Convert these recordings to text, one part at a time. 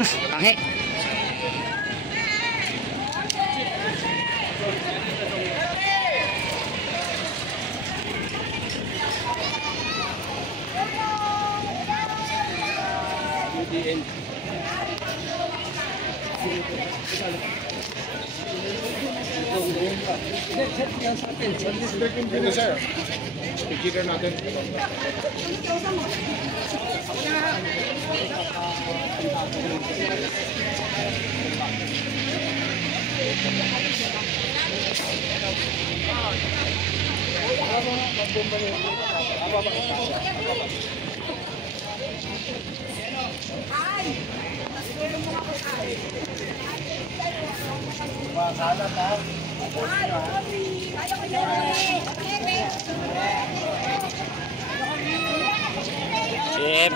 Tangi. Sir, speaker natin. Chef.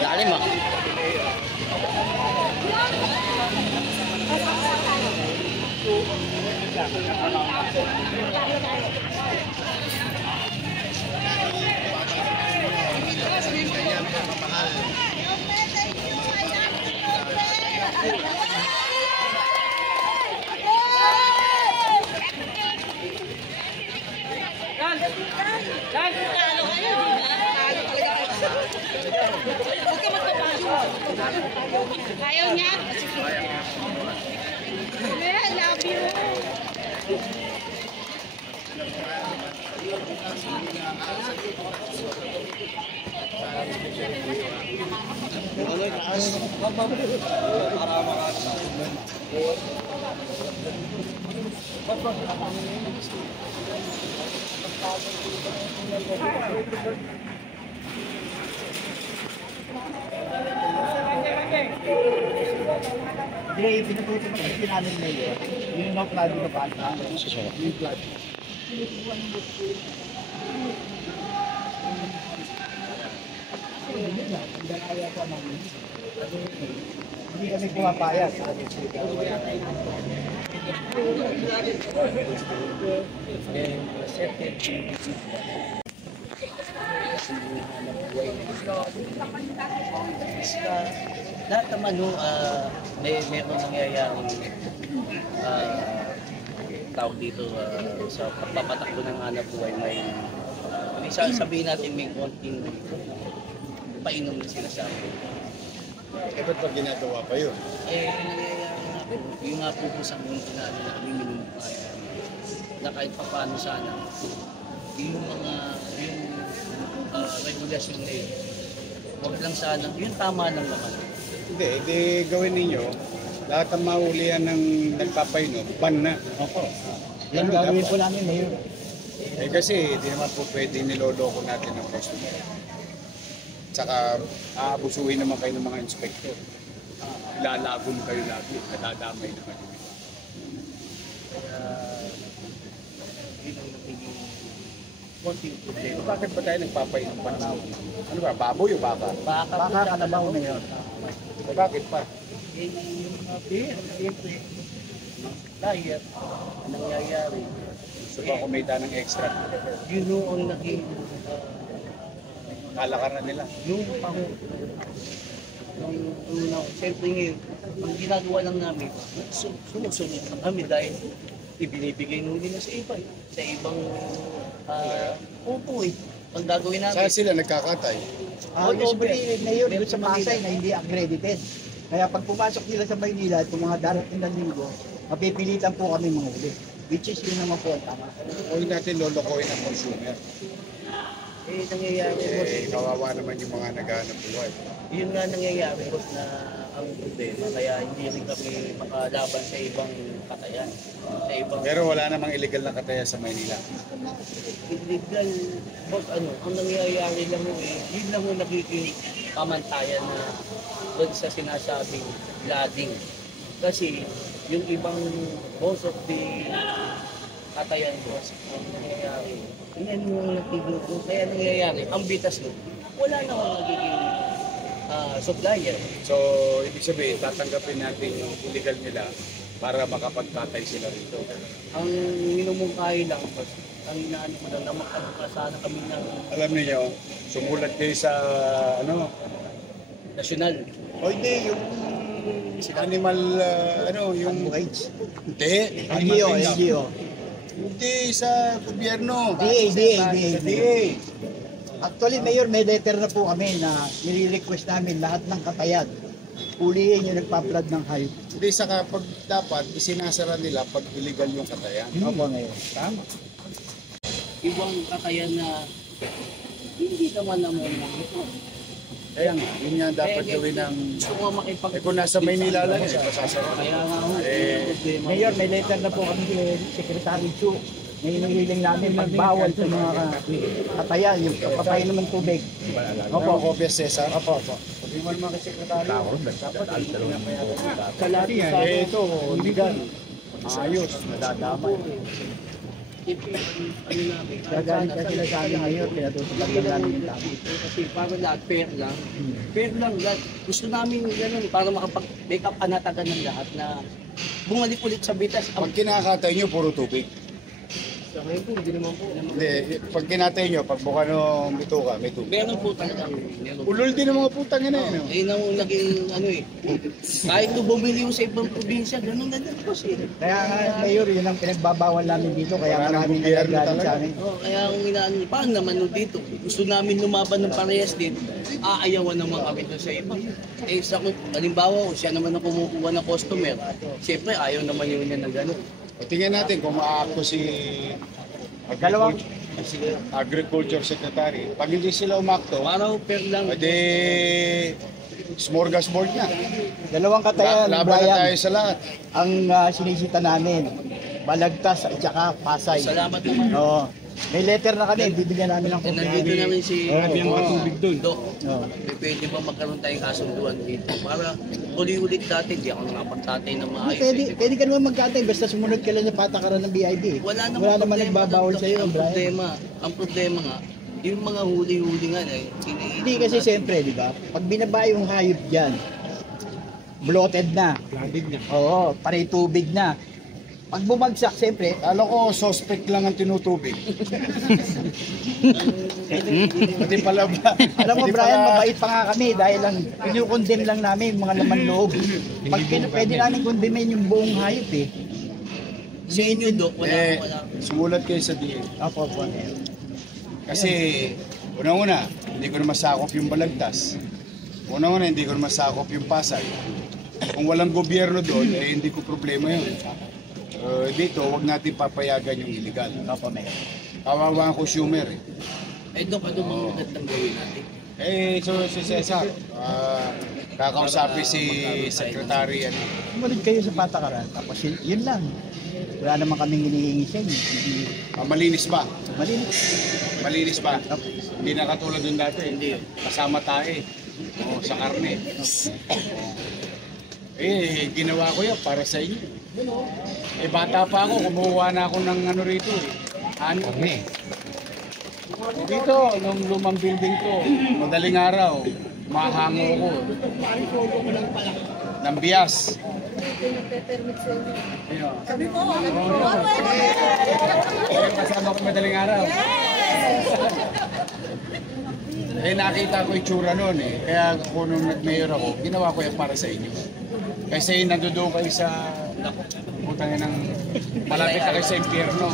Lalim ah. Ayaw niya? I love you. Hindi, pinututo mo kasi namin ngayon. Yung no-plug na ba? Yung plug. Hindi kami pumapayas. Lahat naman meron nangyayari tawag dito sa pagpapatakbo ng hanap buhay. May sabihin natin may konting painom na sila sa akin. Eh, ba't pa ginagawa pa yun? Nangyayari nga po, yung nga po sa mga inaano namin minumukay na kahit pa paano sana yung regulasyon na yun. Huwag lang sana, yun tama lang naman. Hindi gawin ninyo. Lahat ang maulihan ng nagpapainom, ban na. Opo. Yan gagawin po namin ngayon. Eh kasi, di naman po pwede niloloko natin ng customer. Tsaka, aabusuhin naman kayo ng mga inspector. Ilalagom kayo lagi, nadadamay naman yung iba. Yun ang nagiging konting problema. Bakit ba tayo nagpapainom pa ng ano ba, baboy o baka? Baka kalabaw na yun. Bakit pa? Yung mga beer, siyempre, diet, nangyayari. Gusto ba kumita ng extra? Yun yung ang naging Kalakaran nila. yung pango. Siyempre ngayon, ang ginagawa lang namin, sunod-sunod lang kami dahil ibinibigay nung nila sa iba. Sa ibang upo eh. Ang gagawin namin. Saan sila nagkakatay? Libre na yun sa Pasay na hindi accredited. Kaya pag pumasok nila sa Maynila, itong mga darating na linggo, mapipilitan po kami mga huli. Which is yun naman po ang tama. Huwag natin lolokohin ang consumer. Nangyayari, boss. Kawawa naman yung mga naghahanap buhay. Yun nga nangyayari, boss, na ang problema. Kaya hindi rin kami makalaban sa ibang katayan. Sa ibang Pero wala namang illegal na kataya sa Maynila. illegal, boss, ang nangyayari lang mo yun lang mo nagiging pamantayan na doon sa sinasabing lading. Kasi yung ibang most of the katayan, boss, ang nangyayari, yan yung nagiging, kaya nangyayari, ang bitas mo, wala namang nagiging supplier. So, ibig sabihin, tatanggapin natin yung illegal nila para makapagtatay sila rito. Ang minumungkahi lang, boss, ang inaano mo lang na makakasana kami ng Alam niyo, sumulat kayo sa nasyonal. o hindi, yung animal, yung Rights. hindi, NGO, NGO. hindi sa gobyerno. DA. DA. Actually, Mayor, may letter na po kami na nire-request namin lahat ng katayan. Ulihin yung nagpa-flood ng hayop. Hindi, saka pag dapat, isinasara nila pag illegal yung katayan. Opo, Mayor. Tama. Ibang katayan na hindi naman naman ito. Kaya nga, yun nga dapat gawin ng... Gusto ko makipag... Kung nasa Maynila lang, pasasara. Kaya nga ho, problema. Mayor, may letter na po kami kay Secretary Chu. May hinihiling namin magbawal sa mga katayan, yung kapapay naman tubig. Opo, kopya Cesar. Opo. Sabi mo naman kay Sekretary. Sa lahat ng sa Ito, legal. Ayos, nadadamay. Gagaling ka sila sa amin, Mayor, pinatutupan lang namin yung tama. Kasi para lahat, fair lang. Fair lang lahat. Gusto namin ganun, para makapag-make up anatagan ng lahat na bumalik ulit sa bitas. Pag kinakatay nyo, puro tubig. Sa ngayon po, hindi naman po. Hindi, pag kinatay nyo, pag buka ng bituka, may tubig. Meron po talaga. Meron. Ulol din ng mga putang ina yun. Eh, nang naging kahit nung bumili yung sa ibang probinsya, ganun na din po siya. Kaya nga, Mayor, yun ang pinagbabawal namin dito, kaya Wala nang maraming gobyerno nagagalit talaga. sa amin. Kaya kung inaano, paano naman nung dito? Gusto namin lumaban ng parehas din, aayawan naman kami doon sa iba. Eh, halimbawa, siya naman ang kumukuha ng customer, siyempre ayaw naman yun niya na gano'n. Tingnan natin kung maakto si Dalawang- Agriculture Secretary. Pag hindi sila umakto, Para fair lang. pwede smorgasbord na. Dalawang katayan, Laban na Brian, tayo sa lahat. ang sinisita namin, Balagtas at saka Pasay. Salamat naman. Oo. May letter na kami, bibigyan namin ng Eh, nandito namin si Dok. Oo. Pwede ba magkaroon tayong kasunduan dito? Para uli-ulit dati, hindi ako nakapagtatay ng maayos. Pwede ka naman magkatay, basta sumunod ka lang sa patakaran ng BID. Wala naman naman problema nagbabawal doon, sa iyo, Dok. Brian. Ang problema nga, yung mga huli-huli nga, Hindi kasi siyempre, di ba? Pag binaba yung hayop dyan, bloated na. Oo, panay tubig na. Pag bumagsak, siyempre, Alam ko, suspect lang ang tinutubig. Pati pala ba? alam mo Hindi Brian, pala- mabait pa nga kami dahil lang pinukondem lang namin yung mga laman loob. Pag pwede namin kondemin yung buong hayop eh. sa inyo, Dok, wala. Sumulat kayo sa DA. Opo. Kasi, unang-una, hindi ko na masakop yung Balagtas. Unang-una, hindi ko na masakop yung Pasay. Kung walang gobyerno doon, eh hindi ko problema yun. Dito, wag natin papayagan yung illegal. Opo, Mayor. Kawawa ang consumer eh. Eh, Dok, ano bang magandang gawin natin? So si Cesar, kakausapin si Secretary Sumunod kayo sa patakaran, tapos yun lang. Wala naman kaming hinihingi sa inyo. Hindi malinis ba? malinis. Malinis ba? Hindi na katulad dun dati, hindi. Kasama tae. O, sa karne. Ginawa ko yan para sa inyo. Bata pa ako, kumuha na ako ng ano rito eh. Ano? Dito, nung lumang building ko, madaling araw, mahango ko. Ng bias. Sabi ko, kasama ko madaling araw. Nakita ko yung tsura noon eh. Kaya kung nung nag-mayor ako, ginawa ko yan para sa inyo. Kasi nandoon kayo sa putang ng malapit na kayo sa impyerno.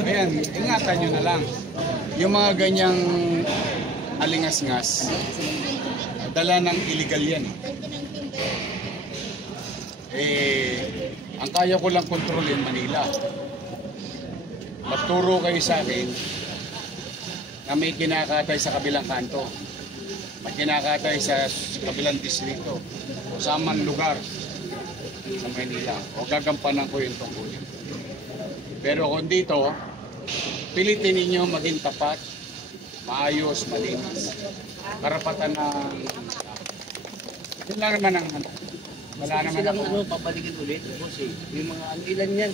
Ayan, ingatan nyo na lang. Yung mga ganyang alingas-ngas. Dala ng illegal yan eh. Ang kaya ko lang kontrolin Manila. Magturo kayo sa akin na may kinakatay sa kabilang kanto. May kinakatay sa kabilang distrito o sa man lugar sa Manila. O gagampanan ko yung tungkulin. Pero kung dito, pilitin ninyo maging tapat, maayos, malinis. Karapatan ng... Yun lang naman ang ano. Wala naman Silang ako. papalikin ulit. Kasi yung mga ilan yan.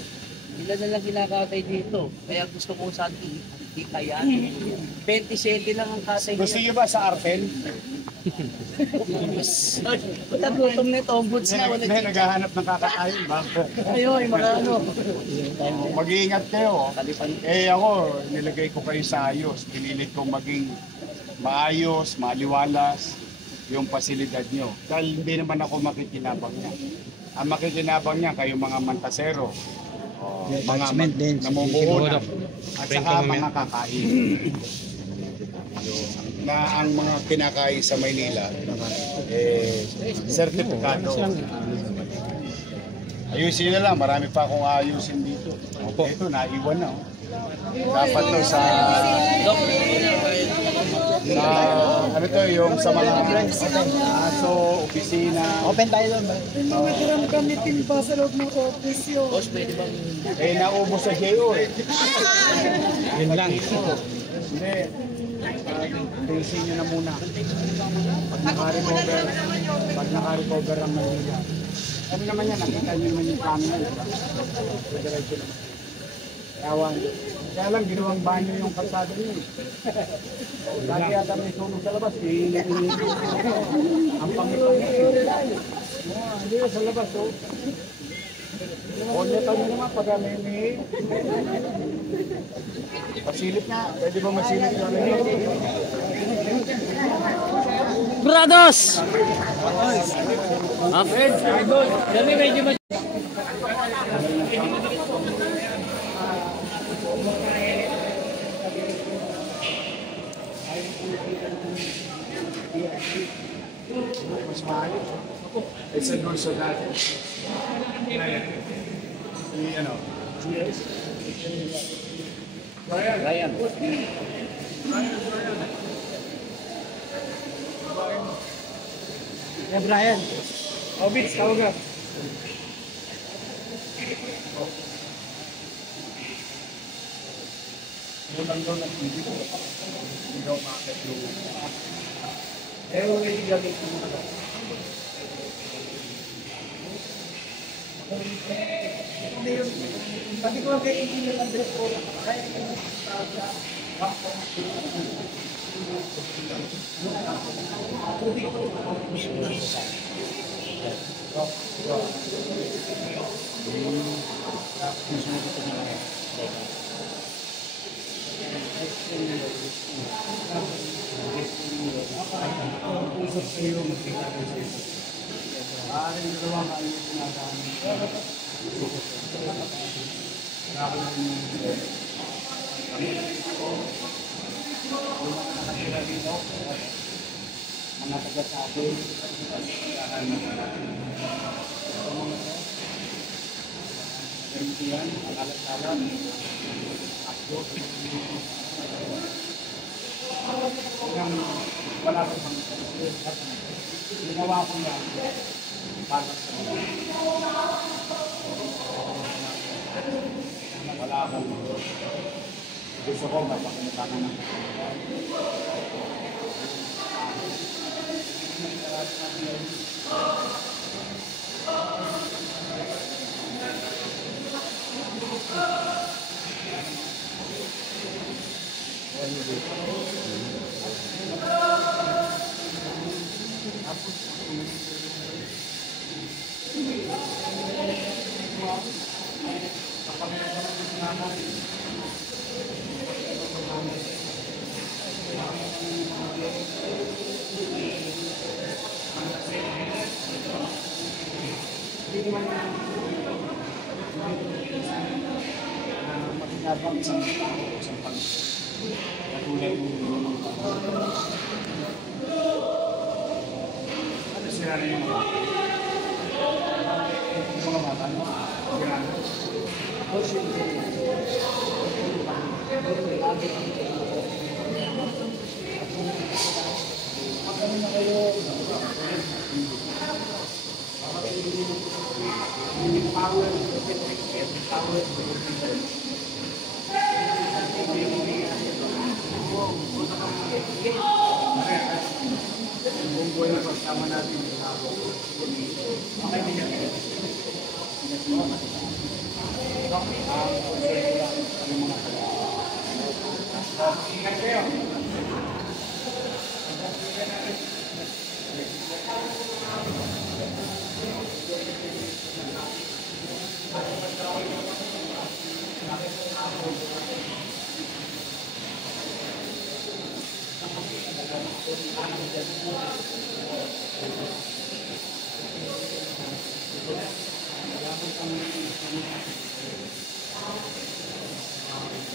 Ilan na lang kinakatay dito. Kaya gusto ko saan ikaya. 27 lang ang katay Gusto niya. niyo ba sa Artel? Pagkagutom nito, ombuds na. Wala May naghahanap ng kakatayin ba? Ayun, mga ano. Mag-iingat kayo. Kalipan. Ako, nilagay ko kayo sa ayos. Pinilit kong maging maayos, maliwalas yung pasilidad nyo. Dahil hindi naman ako makikinabang niya. Ang makikinabang niya, kayo mga mantasero, mga namumuhunan, at saka mga kakain. Na ang mga kinakain sa Maynila, sertifikado. Ayusin na lang, marami pa akong ayusin dito. Ito, naiwan na. Dapat to sa ano to, yung sa mga aso, opisina. Open tayo doon ba? Nagkiram kami timba sa loob ng office yun. Boss, pwede bang... Naubos sa JO eh. Yun lang. Hindi. Bilisin nyo na muna. Pag naka-recover ang Manila. Kami naman yan, nakita nyo naman yung plano nyo. Diretso naman. Kawan. Kaya lang, ginawang banyo yung kalsada nyo. Lagi yata may sunog sa labas. Ang pangit-pangit. Hindi sa labas. Konyetan nyo naman pag may pasilip nga. Pwede ba masilip ka rin? Brados! Kami medyo Mas maayos. It's a good so that. Ano? Ryan. Brian. Obits, tawag ka. Ulang daw ng TV ko. Hindi daw makakit yung... May gamit ko muna ka. Hindi yun. Pati ko lang kayo engineer Andres ko. Kaya yung usap sa iyo, magkita ko sa iyo. Maaaring dalawang kayo yung sinasabi. Grabe na yung nakatira dito. Mga taga-sabi. Ganito yan, ang alat-alat. Akdo. Wala ko bang ginawa ko yan para sa wala akong gusto ko mapakinatangan ng makinabang isang tao, isang pang katulad mo sila ng mga bata. Mga bata, ano? Siraan. Buong buhay na pagsama natin yung labo. Okay na yan.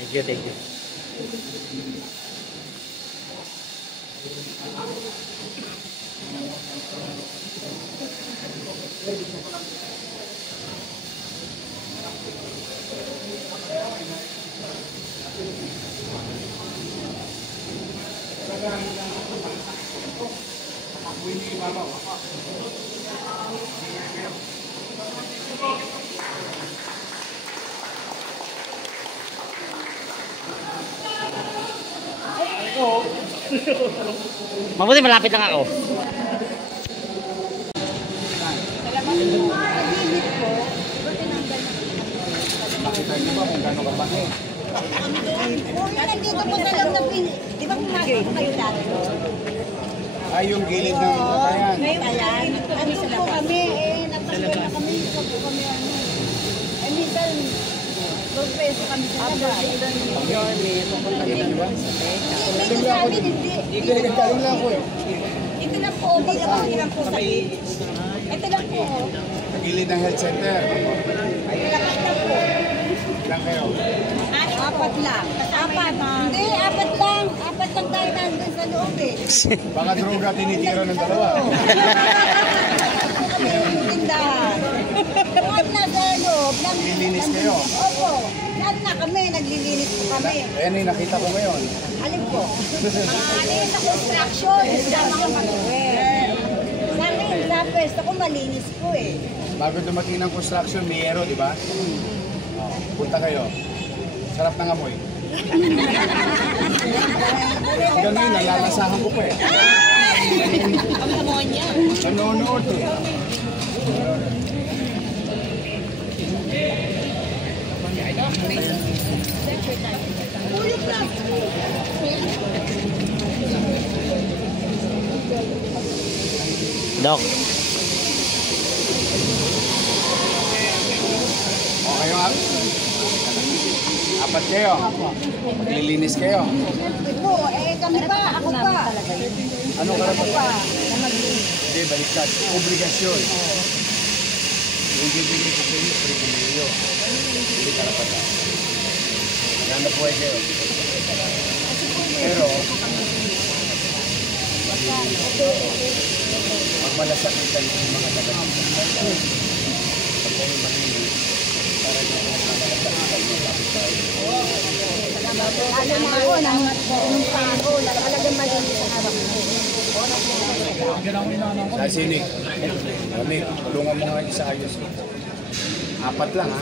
Thank you, thank you. Mabuti malapit lang ako. Nakita niyo ba kung gano'ng kapatid? Nandito po sa loob ng di ba pumasok po kayo dati? Ay, yung gilid ng kakayan. Ayan, nandito po kami, napasok na kami, ito po kami ano. Minsan, magpreso kami sa labas. Di ba? Dito sa amin, hindi. Galing lang ako eh. Ito lang po, dito lang po sa gilid. Ito lang po. Sa gilid ng health center. Lakas lang po. Ilan kayo? Apat lang. Apat. Hindi, apat lang. Apat lang tayo nandun sa loob eh. Baka droga tinitira ng dalawa. Tindahan. Huwag na sa loob. Naglilinis kayo? Opo. Lahat na kami, naglilinis po kami. Ayan yung nakita ko ngayon. Alin po? Mga sa construction. Sa mga mag-uwer. Sa akin, sa pwesto ko malinis po eh. Bago dumating ng construction, mayero, di ba? Oh, punta kayo. Sarap ng amoy. Hanggang ngayon, nalalasahan ko pa eh. Ang amonya. Nanonood eh. Ulog lang. Dok. Okay nga. Apat kayo. Maglilinis kayo. Siyempre po, kami pa, ako pa. Anong Ako karapatan? pa, na maglinis. Hindi, baliktad. Obligasyon. Yung bibigay ko sa inyo, pribileyo. Hindi karapatan. Maganda buhay kayo. Pero, magmalasakitan yung mga taga-dito. Pag kayo malinis, para yung mga malalasakitan yung kapitay. Lalo na ako, nung pango, talagang malinis ang harap ko. Sa sinig, kami, tulungan mo nga isa ayos. Apat lang ha.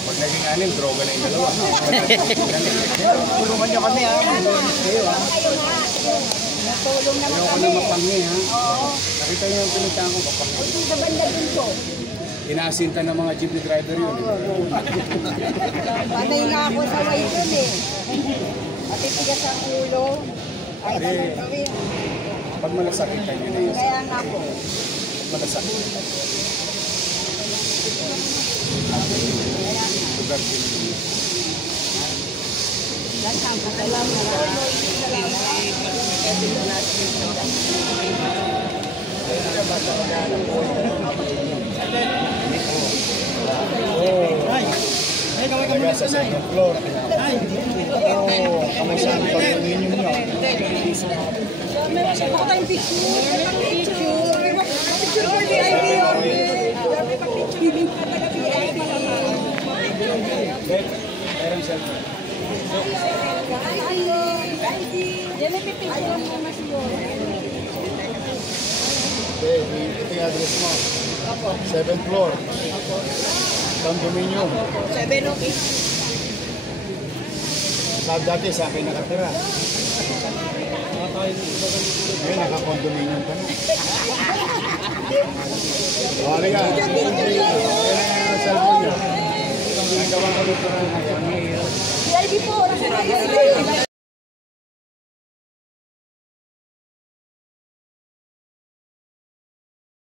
Pag naging anim, droga na yung dalawa. Tulungan nyo kami ha. Maglinis kayo ha. Kayo nga, natulong naman Ayaw ko kami. na mapanghi ha. Oo. Nakita nyo yung pinuntahan ko mapanghi. Yung sa banda dun po. Inasinta ng mga jeepney driver yun. Panay nga ako sa way dun eh. Matitigas ang ulo. Ay, Pare. kami. Pag malasakitan nyo na yun. Kaya nga po. Malasakit. Lugar din yun. Talaga sa second floor. Oo, kamusta ang pag-inyong nyo? Meron siya po tayong picture. Picture. picture ko VIP Meron cellphone. Yan may pipicture mo mas yun. Okay, ito yung address mo. 7th floor. Condominium. 7 okay. Sabi dati sa akin nakatira. Ngayon, naka-condominium ka na. Wala ka. Kailan yung cellphone niya? Nagawa ko dito ng VIP po.